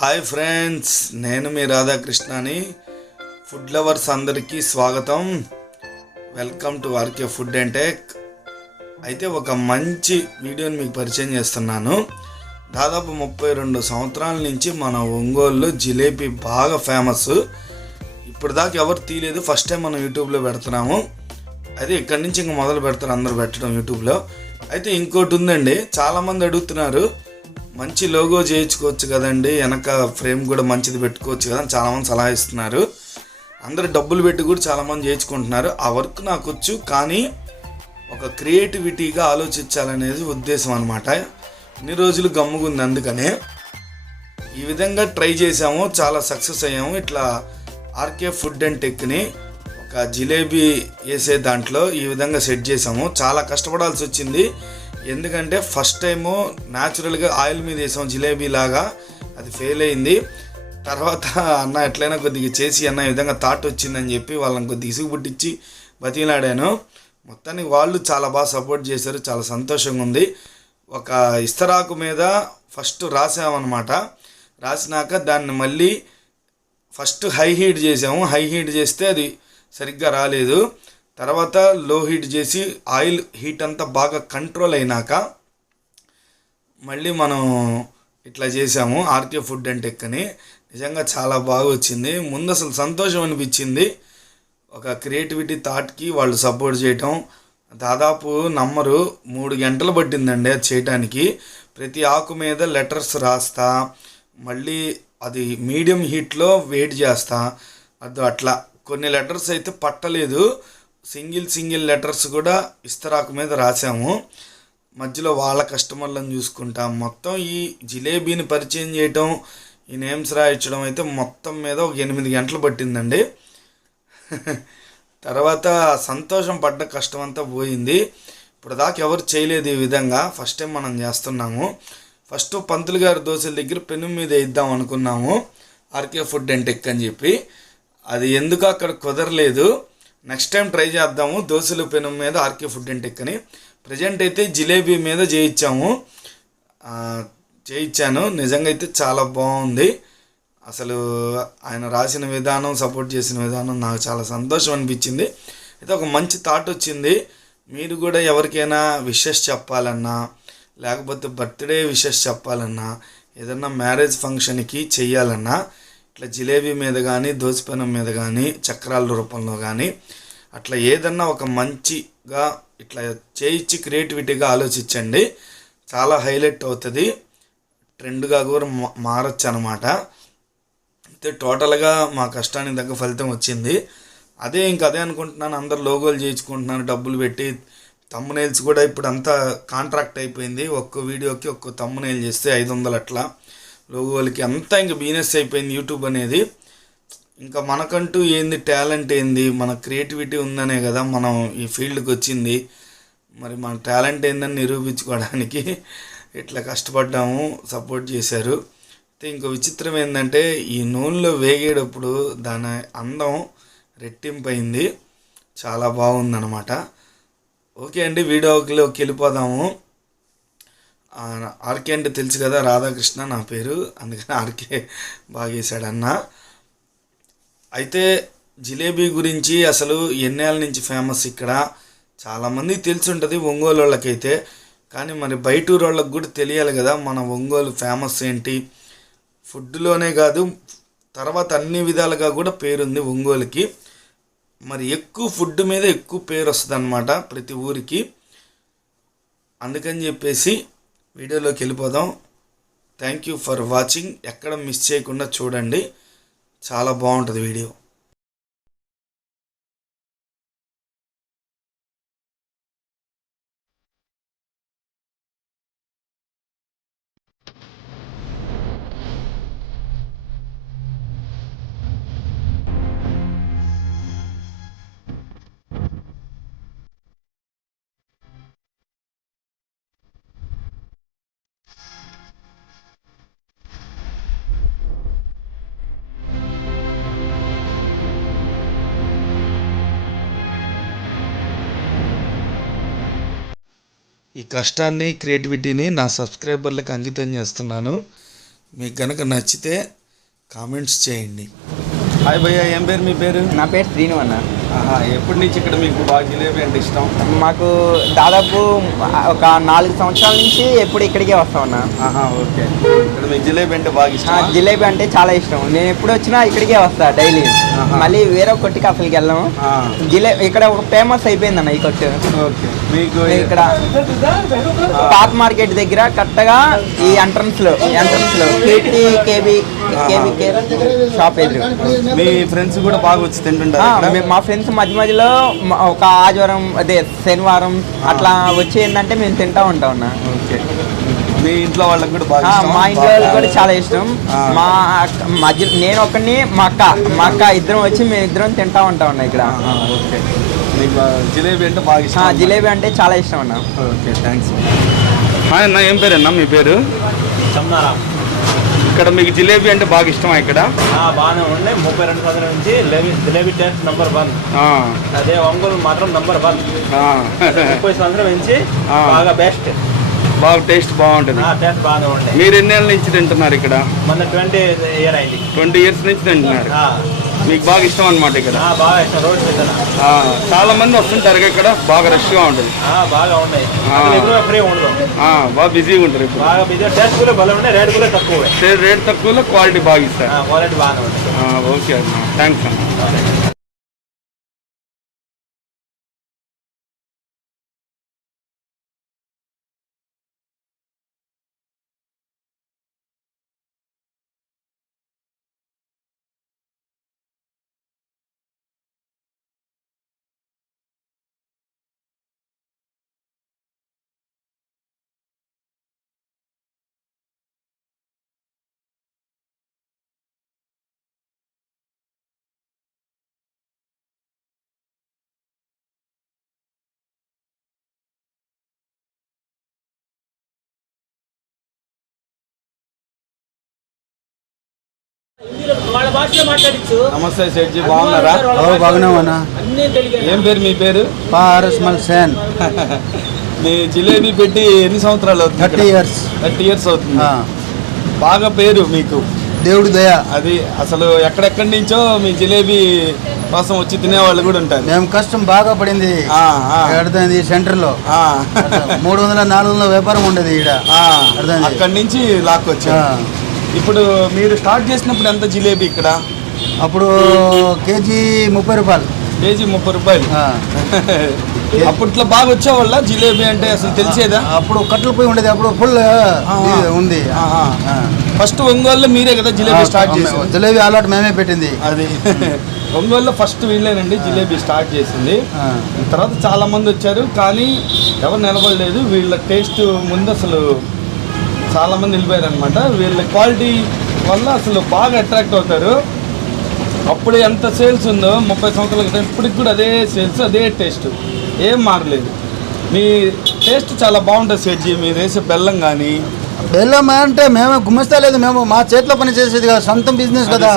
Hi friends, నేను మీ రాధాకృష్ణని. Food lovers అందరికీ స్వాగతం. Welcome to RK food and tech. అయితే ఒక మంచి వీడియోని మీకు పరిచయం చేస్తున్నాను. దాదాపు 32 సంవత్సరాల నుంచి మన ఒంగోలులో జిలేబీ బాగా ఫేమస్. ఇప్పటిదాకా ఎవరు తీయలేదు, ఫస్ట్ టైం మనం యూట్యూబ్లో పెడుతున్నాము. అయితే ఇక్కడి నుంచి ఇంక మొదలు పెడతారు అందరూ పెట్టడం యూట్యూబ్లో. అయితే ఇంకోటి ఉందండి, చాలామంది అడుగుతున్నారు, మంచి లోగో చేయించుకోవచ్చు కదండి, వెనక ఫ్రేమ్ కూడా మంచిది పెట్టుకోవచ్చు కదా అని చాలామంది సలహా ఇస్తున్నారు. అందరు డబ్బులు పెట్టి కూడా చాలామంది చేయించుకుంటున్నారు. ఆ వర్క్ నాకు వచ్చు, కానీ ఒక క్రియేటివిటీగా ఆలోచించాలనేది ఉద్దేశం అనమాట. ఇన్ని రోజులు గమ్ముగుంది, అందుకనే ఈ విధంగా ట్రై చేసాము, చాలా సక్సెస్ అయ్యాము. ఇట్లా ఆర్కే ఫుడ్ అండ్ టెక్ని ఒక జిలేబీ వేసే దాంట్లో ఈ విధంగా సెట్ చేసాము. చాలా కష్టపడాల్సి వచ్చింది, ఎందుకంటే ఫస్ట్ టైము న్యాచురల్గా ఆయిల్ మీద వేసాం జిలేబీ లాగా, అది ఫెయిల్ అయింది. తర్వాత అన్న ఎట్లయినా కొద్దిగా చేసి అన్న ఈ విధంగా థాట్ వచ్చిందని చెప్పి వాళ్ళని కొద్దిగా ఇసుగు పుట్టించి బతిలాడాను. మొత్తానికి వాళ్ళు చాలా బాగా సపోర్ట్ చేశారు, చాలా సంతోషంగా ఉంది. ఒక ఇస్తరాకు మీద ఫస్ట్ రాసామన్నమాట. రాసినాక దాన్ని మళ్ళీ ఫస్ట్ హై హీట్ చేసాము. హై హీట్ చేస్తే అది సరిగ్గా రాలేదు. తర్వాత లో హీట్ చేసి ఆయిల్ హీట్ అంతా బాగా కంట్రోల్ అయినాక మళ్ళీ మనం ఇట్లా చేసాము ఆర్కే ఫుడ్ అండ్ టెక్ అని. నిజంగా చాలా బాగా వచ్చింది. ముందు అసలు సంతోషం అనిపించింది, ఒక క్రియేటివిటీ థాట్కి వాళ్ళు సపోర్ట్ చేయటం. దాదాపు నమ్మరు, 3 గంటలు పట్టిందండి అది చేయటానికి. ప్రతి ఆకు మీద లెటర్స్ రాస్తా, మళ్ళీ అది మీడియం హీట్లో వెయిట్ చేస్తా. అది అట్లా కొన్ని లెటర్స్ అయితే పట్టలేదు, సింగిల్ లెటర్స్ కూడా ఇస్తరాకు మీద రాసాము. మధ్యలో వాళ్ళ కస్టమర్లను చూసుకుంటాం. మొత్తం ఈ జిలేబీని పరిచయం చేయటం, ఈ నేమ్స్ రాయించడం అయితే మొత్తం మీద ఒక 8 గంటలు పట్టిందండి. తర్వాత సంతోషం పడ్డ కష్టం అంతా పోయింది. ఇప్పుడు దాకా ఎవరు చేయలేదు ఈ విధంగా, ఫస్ట్ టైం మనం చేస్తున్నాము. ఫస్ట్ పంతులు గారి దోశల దగ్గర పెను మీద వేద్దాం అనుకున్నాము ఆర్కే ఫుడ్ అండ్ టెక్ అని చెప్పి. అది ఎందుకు అక్కడ కుదరలేదు. నెక్స్ట్ టైం ట్రై చేద్దాము దోశల పెనం మీద ఆర్కే ఫుడ్ అండ్ టెక్ అని. ప్రజెంట్ అయితే జిలేబీ మీద చేయించాను. నిజంగా అయితే చాలా బాగుంది. అసలు ఆయన రాసిన విధానం, సపోర్ట్ చేసిన విధానం నాకు చాలా సంతోషం అనిపించింది. అయితే ఒక మంచి థాట్ వచ్చింది, మీరు కూడా ఎవరికైనా విషెస్ చెప్పాలన్నా, లేకపోతే బర్త్డే విషెస్ చెప్పాలన్నా, ఏదన్నా మ్యారేజ్ ఫంక్షన్కి చెయ్యాలన్నా, ఇట్లా జిలేబీ మీద కానీ, దోసపెనం మీద కానీ, చక్రాల రూపంలో కానీ, అట్లా ఏదన్నా ఒక మంచిగా ఇట్లా చేయించి క్రియేటివిటీగా ఆలోచించండి. చాలా హైలైట్ అవుతుంది, ట్రెండ్గా కూడా మారచ్చు అనమాట. అయితే టోటల్గా మా కష్టానికి తగ్గ ఫలితం వచ్చింది. అదే అనుకుంటున్నాను, అందరు లోగోలు చేయించుకుంటున్నాను డబ్బులు పెట్టి. తమ్మునైల్స్ కూడా ఇప్పుడు అంతా కాంట్రాక్ట్ అయిపోయింది, ఒక్కో వీడియోకి ఒక్కో తమ్మునైల్ చేస్తే 500 అట్లా. లోగోలకి అంతా ఇంకా బిజినెస్ అయిపోయింది యూట్యూబ్ అనేది. ఇంకా మనకంటూ ఏంది టాలెంట్, ఏంది మన క్రియేటివిటీ ఉందనే కదా మనం ఈ ఫీల్డ్కి వచ్చింది. మరి మన టాలెంట్ ఏందని నిరూపించుకోవడానికి ఇట్లా కష్టపడ్డాము, సపోర్ట్ చేశారు. అయితే ఇంకో విచిత్రం ఏంటంటే, ఈ నూనెలో వేగేటప్పుడు దాని అందం రెట్టింపైంది, చాలా బాగుందన్నమాట. ఓకే అండి, వీడియోలోకి వెళ్ళిపోదాము. ఆర్కే అంటే తెలుసు కదా, రాధాకృష్ణ నా పేరు, అందుకని ఆర్కే బాగా వేసాడన్న. అయితే జిలేబీ గురించి అసలు ఎన్నేళ్ళ నుంచి ఫేమస్ ఇక్కడ చాలామంది తెలిసి ఉంటుంది ఒంగోలు వాళ్ళకైతే. కానీ మరి బయటూరు వాళ్ళకి కూడా తెలియాలి కదా మన ఒంగోలు ఫేమస్ ఏంటి. ఫుడ్లోనే కాదు, తర్వాత అన్ని విధాలుగా కూడా పేరుంది ఒంగోలుకి. మరి ఎక్కువ ఫుడ్ మీద ఎక్కువ పేరు వస్తుంది అన్నమాట ప్రతి ఊరికి. అందుకని చెప్పేసి వీడియోలోకి వెళ్ళిపోదాం. Thank you for watching. ఎక్కడ మిస్ చేయకుండా చూడండి, చాలా బాగుంటుంది వీడియో. ఈ కష్టాన్ని, క్రియేటివిటీని నా సబ్స్క్రైబర్లకు అంకితం చేస్తున్నాను. మీకు కనుక నచ్చితే కామెంట్స్ చేయండి. హాయ్ భయ్య, ఏం పేరు మీ పేరు? నా పేరు శ్రీను అన్న. ఎప్పటి నుంచి ఇక్కడ మీకు బాగా జిలేబీ అంటే ఇష్టం? మాకు దాదాపు ఒక 4 సంవత్సరాల నుంచి ఎప్పుడు ఇక్కడికే వస్తాం అన్న. ఓకే, ఇక్కడ మీకు జిలేబీ అంటే బాగా ఇష్టం? జిలేబీ అంటే చాలా ఇష్టం. నేను ఎప్పుడు వచ్చినా ఇక్కడికే వస్తా డైలీ. మళ్ళీ వేరే కొట్టుకి అసలుకి వెళ్ళాము. ఇక్కడ ఒక ఫేమస్ అయిపోయింది అన్న ఈ కొట్టు. ఓకే, మీకు ఇక్కడ పాత మార్కెట్ దగ్గర కరెక్ట్గా ఈ ఎంట్రన్స్ లో కేబీ షాప్ ఎదురు. మీ ఫ్రెండ్స్ కూడా బాగా వచ్చి తింటుంటారు? మా ఫ్రెండ్స్ మధ్యలో ఒక ఆదివారం అదే శనివారం అట్లా వచ్చి ఏంటంటే మేము తింటా ఉంటాం అన్న. ఓకే, మీ ఇంట్లో వాళ్ళకి కూడా బాగా? మా ఇంట్లో వాళ్ళకి కూడా చాలా ఇష్టం. మా మధ్య నేను ఒకరిని మా అక్క ఇద్దరం వచ్చి మేము ఇద్దరం తింటా ఉంటాం అన్న ఇక్కడ. ఓకే, మీకు జిలేబీ అంటే బాగా ఇష్టం? జిలేబీ అంటే చాలా ఇష్టం అన్న. Okay, thanks. అన్న, ఏం పేరన్నా మీ పేరు? చమ్నారా. ఇక్కడ మీకు జిలేబీ అంటే బాగా ఇష్టమా? ఇక్కడ బాగానే ఉండే. 32 సంవత్సరాల నుంచి జిలేబీ టేస్ట్ నంబర్ 1. అదే ఒంగోలు మాత్రం నంబర్ 1. 30 సంవత్సరాల నుంచి బాగా బెస్ట్. బాగా టేస్ట్ బాగుంటుంది. టేస్ట్ బాగానే ఉండే. మీరు ఎన్నేళ్ళ నుంచి తింటున్నారు ఇక్కడ? మన 20 ఇయర్ అయింది. 20 ఇయర్స్ నుంచి తింటున్నారు. మీకు బాగా ఇష్టం అనమాట ఇక్కడ? బాగా ఇష్టం. రోడ్ మీద చాలా మంది వస్తుంటారు ఇక్కడ, బాగా రష్ గా ఉంటుంది. బాగా ఉన్నాయి. ఫ్రీ ఉండదు, బాగా బిజీగా ఉంటారు ఇప్పుడు. బాగా బిజీ. టేస్ట్ కూడా బాగా ఉంటాయి, రేట్ కూడా తక్కువ. రేట్ తక్కువలో క్వాలిటీ బాగా ఇస్తారు. క్వాలిటీ బాగానే ఉంటుంది. ఓకే అన్న, థ్యాంక్స్ అన్న. నమస్తే సేట్జీ, బాగున్నారా? బాగున్నామన్నా. ఏం పేరు మీ పేరు? పారస్మల్ సేన్. మీ జిలేబీ పెట్టి ఎన్ని సంవత్సరాలు అవుతుంది? 30 years. 30 years అవుతుంది. బాగా పేరు మీకు, దేవుడి దయ. అది అసలు ఎక్కడెక్కడి నుంచో మీ జిలేబీ కోసం వచ్చి తినేవాళ్ళు కూడా ఉంటారు. మేము కష్టం బాగా పడింది. అర్థమైంది. సెంటర్ లో 300-400 వ్యాపారం ఉండేది ఈడ. అక్కడి నుంచి లాక్కొచ్చా. ఇప్పుడు మీరు స్టార్ట్ చేసినప్పుడు ఎంత జిలేబీ ఇక్కడ? అప్పుడు కేజీ 30 రూపాయలు. కేజీ 30 రూపాయలు. అప్పట్లో బాగా వచ్చేవాళ్ళ జిలేబీ అంటే అసలు తెలిసేదా? అప్పుడు కట్టెలు పోయి ఉండేది, అప్పుడు ఫుల్ ఉంది. ఫస్ట్ ఒంగోలులో మీరే కదా జిలేబీ స్టార్ట్ చేసి? జిలేబీ అలాట్ మేమే పెట్టింది. అది ఒంగోలులో ఫస్ట్ వీళ్ళేనండి జిలేబీ స్టార్ట్ చేసింది. తర్వాత చాలా మంది వచ్చారు, కానీ ఎవరు నిలబడలేదు. వీళ్ళ టేస్ట్ ముందు అసలు చాలా మంది వెళ్ళిపోయారు అనమాట. వీళ్ళ క్వాలిటీ వల్ల అసలు బాగా అట్రాక్ట్ అవుతారు. అప్పుడు ఎంత సేల్స్ ఉందో 30 సంవత్సరాల క్రితం, ఇప్పటికి కూడా అదే సేల్స్, అదే టేస్ట్, ఏం మారలేదు. మీ టేస్ట్ చాలా బాగుంటుంది సేట్జీ. మీరు వేసే బెల్లం కానీ? బెల్లం అంటే మేము గుమస్తా లేదు, మేము మా చేతిలో పని చేసేది కదా, సొంత బిజినెస్ కదా.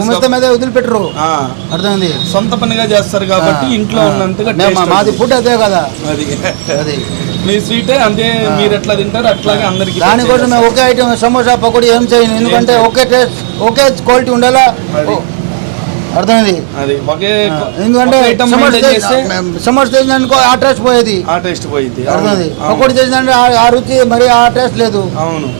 గుమస్తా మీద వదిలిపెట్టరు. అర్థమైంది. సొంత పనిగా చేస్తారు కాబట్టి ఇంట్లో ఉన్నంతగా మాది ఫుడ్ అదే కదా. అది మీ స్వీటే అంతే. మీరు ఎట్లా తింటారు అట్లాగే అందరికి. దానికోసం మేము ఒకే ఐటమ్ సమోసా పకోడీ ఏం చేయను, ఎందుకంటే ఒకే టేస్ట్ ఒకే క్వాలిటీ ఉండాలా. అర్థమైంది. అది ఒకే, ఎందుకంటే సమోసా చేసిందనుకో ఆ టేస్ట్ పోయేది. అర్థమైంది. పకోడీ చేసిందంటే ఆ రుచి మరి ఆ టేస్ట్ లేదు.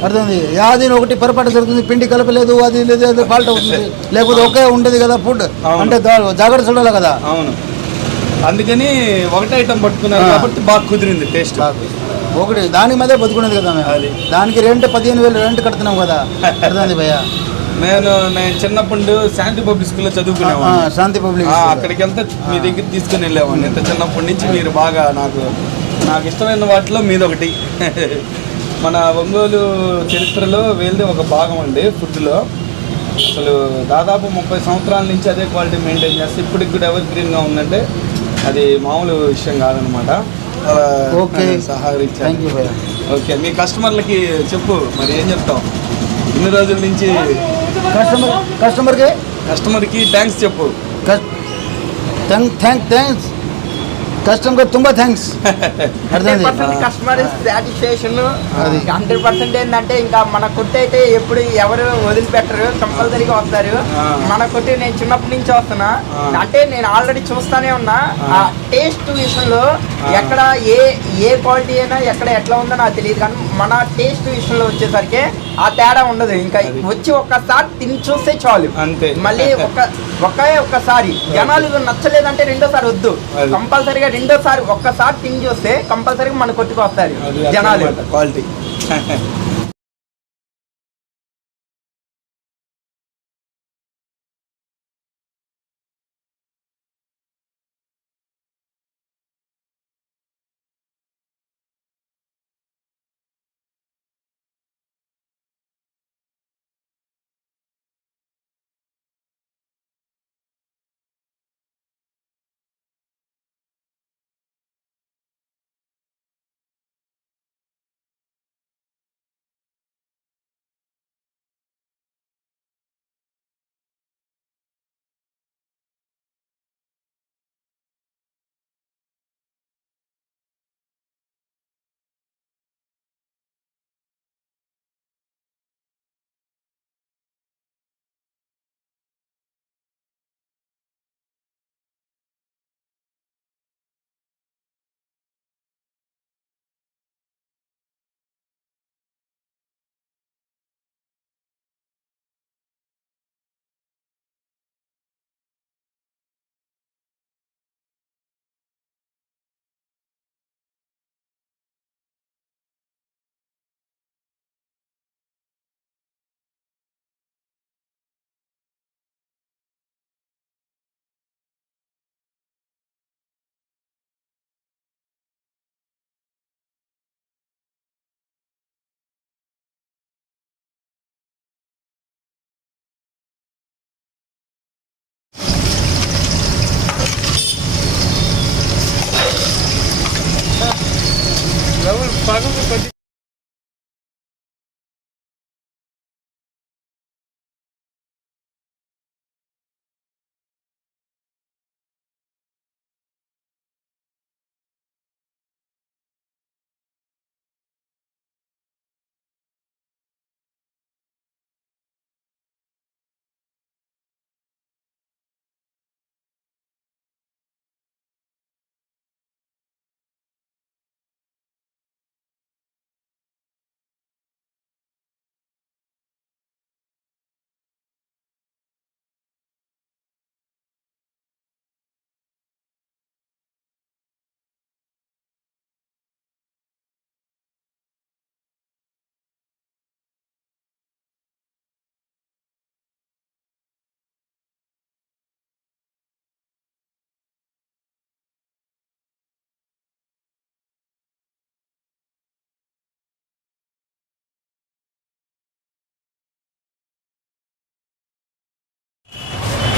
అర్థమైంది. యాది ఒకటి పొరపాటు జరుగుతుంది, పిండి కలపలేదు, అది లేదు, ఫాల్ట్ అవుతుంది. లేకపోతే ఒకే ఉండదు కదా ఫుడ్ అంటే, జాగ్రత్త చూడాలి కదా. అవును, అందుకని ఒకటే ఐటమ్ పట్టుకున్నారు కాబట్టి బాగా కుదిరింది టేస్ట్. ఒకటి దాని మీదే బతుకునేది కదా. దానికి రెంట్ 15,000 రెంట్ కడుతున్నాం కదా. అర్థమైంది భయ్య. నేను చిన్నప్పుడు శాంతి పబ్లిక్ స్కూల్లో చదువుకునేవాడిని. శాంతి పబ్లిక్ అక్కడికి వెళ్తే మీ దగ్గర తీసుకుని వెళ్ళేవాడిని. ఇంత చిన్నప్పటి నుంచి మీరు బాగా నాకు ఇష్టమైన వాటిలో మీదొకటి. మన ఒంగోలు చరిత్రలో వీళ్ళది ఒక భాగం అండి ఫుడ్లో. అసలు దాదాపు 30 సంవత్సరాల నుంచి అదే క్వాలిటీ మెయింటైన్ చేస్తే ఇప్పటికి కూడా ఎవర్ గ్రీన్గా ఉందంటే అది మామూలు విషయం కాదనమాట. సహకరించారు. ఓకే, మీ కస్టమర్లకి చెప్పు, మరి ఏం చెప్తావు? ఇన్ని రోజుల నుంచి కస్టమర్కి థ్యాంక్స్ చెప్పు. థ్యాంక్స్ కస్టమర్ ತುಂಬಾ థ్యాంక్స్. అర్థమైంది. కస్టమర్ సాటిస్ఫాక్షన్ అది 100% ఏంటంటే ఇంకా మన కొట్టు అయితే ఎప్పుడు ఎవరు వదిలిపెట్టరు, కంపల్సరీగా వస్తారు. మన కొట్టు నేను చిన్నప్పటి నుంచి వస్తున్నా, అంటే నేను ఆల్రెడీ చూస్తానే ఉన్నా. ఆ టేస్ట్ విషయంలో ఎక్కడ ఏ క్వాలిటీ అయినా ఎక్కడ ఎట్లా ఉందో నాకు తెలియదు, కానీ మన టేస్ట్ విషయంలో వచ్చేసరికి ఆ తేడా ఉండదు. ఇంకా వచ్చి ఒక్కసారి తిని చూస్తే చాలు అంతే. మళ్ళీ ఒక్కసారి జనాలు నచ్చలేదంటే రెండోసారి వద్దు, కంపల్సరీగా రెండోసారి ఒక్కసారి తిని చూస్తే కంపల్సరీగా మన కొట్టుకు వస్తారు జనాలు. క్వాలిటీ.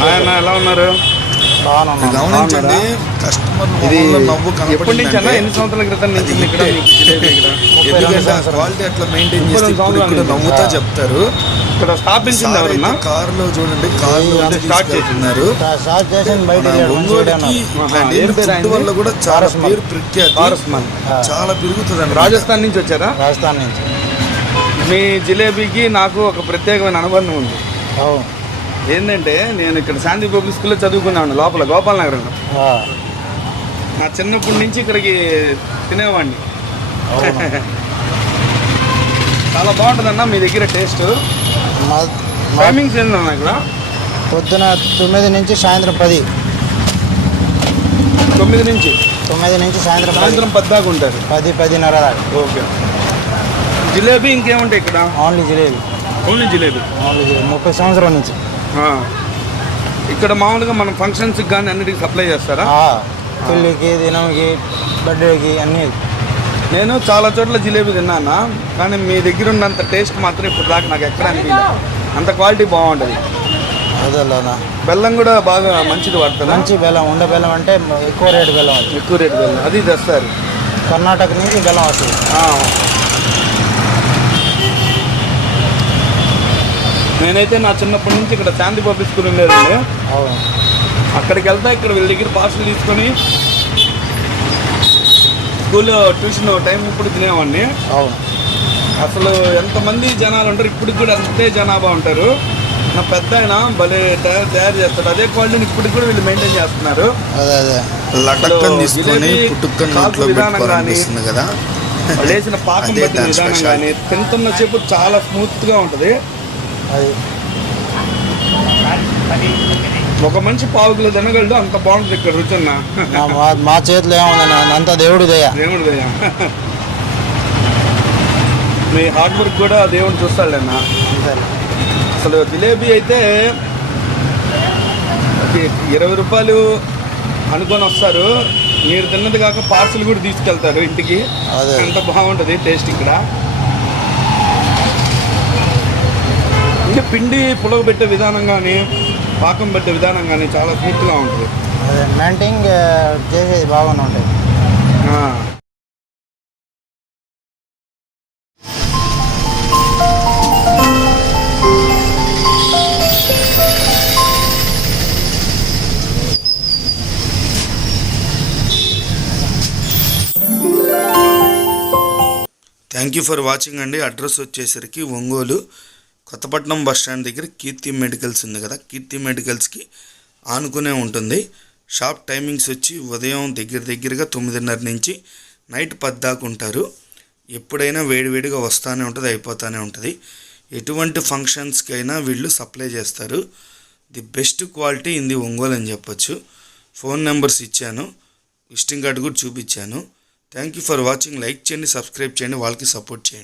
ఆయన ఎలా ఉన్నారు? గమనించండి, కస్టమర్ నవ్వు ఎప్పటి నుంచి అన్న ఎన్ని సంవత్సరాల క్రితం నుంచి ఇక్కడ ఎందుకంటే క్వాలిటీ అట్లా మెయింటైన్ చేస్తే ఇక్కడ నవ్వుతా చెప్తారు. ఇక్కడ స్థాపించింది ఎవరన్నా? కారులో చూడండి, కారులో స్టార్ట్ చేస్తున్నారు. వల్ల కూడా చాలా పేరు ప్రఖ్యాతి చాలా పెరుగుతుంది. రాజస్థాన్ నుంచి వచ్చారా? రాజస్థాన్ నుంచి. మీ జిలేబీకి నాకు ఒక ప్రత్యేకమైన అనుబంధం ఉంది. ఏంటంటే నేను ఇక్కడ శాంతి పబ్లిక్ స్కూల్లో చదువుకున్నాను, లోపల గోపాల్ నగరంలో. నా చిన్నప్పటి నుంచి ఇక్కడికి తినేవాడిని. చాలా బాగుంటుందన్న మీ దగ్గర టేస్ట్. టైమింగ్స్ ఏంటన్నా ఇక్కడ? పొద్దున 9 నుంచి సాయంత్రం 10. 9 నుంచి సాయంత్రం 10 దాకా ఉంటారు. 10-10:30 దాకా. ఓకే. జిలేబీ ఇంకేముంటాయి ఇక్కడ? ఓన్లీ జిలేబీ. 30 సంవత్సరాల నుంచి. ఇక్కడ మామూలుగా మనం ఫంక్షన్స్కి కానీ అన్నిటికి సప్లై చేస్తారా? పెళ్ళికి, దినంకి, బర్త్డేకి అన్నీ. నేను చాలా చోట్ల జిలేబీ తిన్నాను, కానీ మీ దగ్గర ఉన్నంత టేస్ట్ మాత్రం ఇప్పుడు దాకా నాకు ఎక్కడ అనిపించలేదు. అంత క్వాలిటీ బాగుంటుంది. అదేనా? బెల్లం కూడా బాగా మంచిది వాడతారు. మంచి బెల్లం, ఉండ బెల్లం అంటే ఎక్కువ రేటు బెల్లం. అది తెస్తారు. కర్ణాటక నుంచి బెల్లం వస్తుంది. నేనైతే నా చిన్నప్పటి నుంచి ఇక్కడ శాంతి పబ్లిక్ స్కూల్ ఉండేదండి. అక్కడికి వెళ్తా, ఇక్కడ వీళ్ళ దగ్గర పార్సల్ తీసుకొని స్కూల్లో ట్యూషన్ టైం ఇప్పుడు తినేవాడిని. అవును. అసలు ఎంతమంది జనాలు ఉంటారు, ఇప్పటికి కూడా అంతే జనాభా ఉంటారు. నా పెద్ద ఆయన భలే తయారు చేస్తాడు. అదే క్వాలిటీని ఇప్పటికి కూడా వీళ్ళు మెయింటైన్ చేస్తున్నారు. అదే లటక్కని తీసుకొని పుట్టుక్కని నోట్లో పెట్టుకోవాలనిపిస్తుంది కదా. లేచిన పాకం పట్టిన విధానం కానీ తింటున్న సేపు చాలా స్మూత్గా ఉంటుంది. అది ఒక మనిషి పావు కిలో తినగలడు, అంత బాగుంటుంది ఇక్కడ రుచున్న. మా చేతిలో ఏముందన్న, అంత దేవుడి దయ. దేవుడి దయ. మీ హార్డ్ వర్క్ కూడా దేవుడు చూస్తాడన్న. అసలు జిలేబీ అయితే 20 రూపాయలు అనుకొని వస్తారు, మీరు తిన్నది కాక పార్సల్ కూడా తీసుకెళ్తారు ఇంటికి. ఎంత బాగుంటుంది టేస్ట్ ఇక్కడ. ఇంకా పిండి పులవ పెట్టే విధానం కానీ పాకం పెట్టే విధానం కానీ చాలా స్మూత్గా ఉంటుంది. అదే మెయింటైన్ చేసేది బాగానే ఉంటుంది. థ్యాంక్ యూ ఫర్ వాచింగ్ అండి. అడ్రస్ వచ్చేసరికి ఒంగోలు కొత్తపట్నం బస్ స్టాండ్ దగ్గర కీర్తి మెడికల్స్ ఉంది కదా, కీర్తి మెడికల్స్కి ఆనుకునే ఉంటుంది. షాప్ టైమింగ్స్ వచ్చి ఉదయం దగ్గరగా 9:30 నుంచి నైట్ 10 దాకా ఉంటారు. ఎప్పుడైనా వేడివేడిగా వస్తూనే ఉంటుంది, అయిపోతూనే ఉంటుంది. ఎటువంటి ఫంక్షన్స్కి అయినా వీళ్ళు సప్లై చేస్తారు. The best quality in the Ongole అని చెప్పొచ్చు. ఫోన్ నెంబర్స్ ఇచ్చాను, విజిటింగ్ కార్డు కూడా చూపించాను. Thank you for watching. Like చేయండి, సబ్స్క్రైబ్ చేయండి, వాళ్ళకి సపోర్ట్ చేయండి.